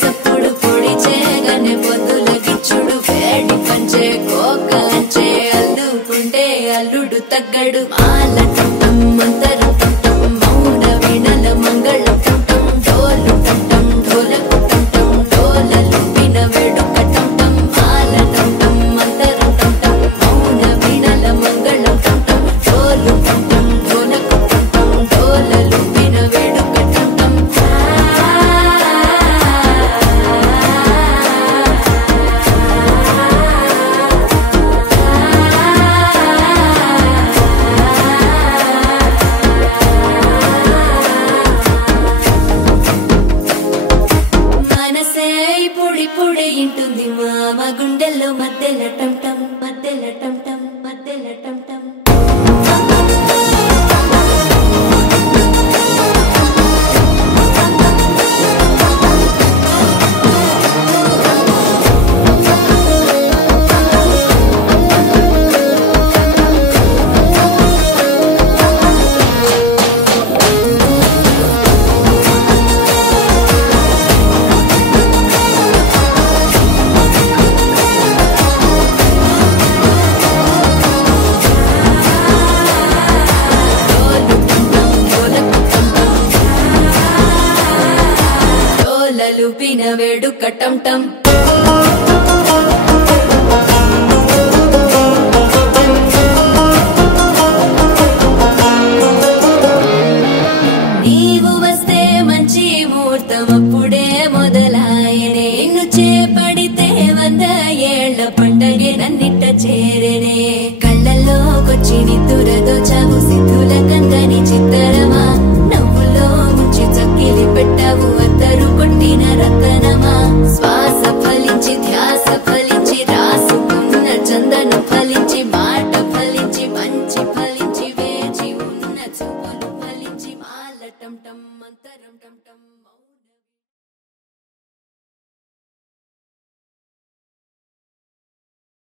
సప్పుడు పొడి చేయగానే పొద్దుల గిచ్చుడు వేడి పంచే కోకలంచే అల్లుకుంటే అల్లుడు తగ్గడు మాల టంటం మంతరం టంటం మౌన వీణల మంగళం టంటం డోలు టంటం డోలకు టంటం డోలలు విన వేడుక టంటం మాల టంటం మంతరం టంటం మౌన వీణల మంగళం టంటం డోలు టంటం డోలకు టంటం డోలలు విన వేడుక టంటం మనసే పొడి పొడి ఇంటుంది మామ గుండెల్లో మధ్యల టంటం మధ్యల టంటం మధ్యల టంటం లలుపిన వేడుక టంటం నీవు వస్తే మంచి ముహూర్తం అప్పుడే మొదలాయనే నిన్ను చేపడితే 100 ఏళ్ల పండగే నన్నిట్ట చేరనే కళ్ళల్లోకొచ్చి నిద్దురదోచావు సిద్ధుల కందని చిత్తరమా నవ్వులో ముంచి చక్కిలి పెట్టావు అత్తరు కొట్టిన రతనమా శ్వాస ఫలించి ధ్యాస ఫలించి రాసుకున్న చందనం ఫలించి మాట ఫలించి మంచి ఫలించి వేచి ఉన్న చూపులు ఫలించి మాల టంటం మంతరం టంటం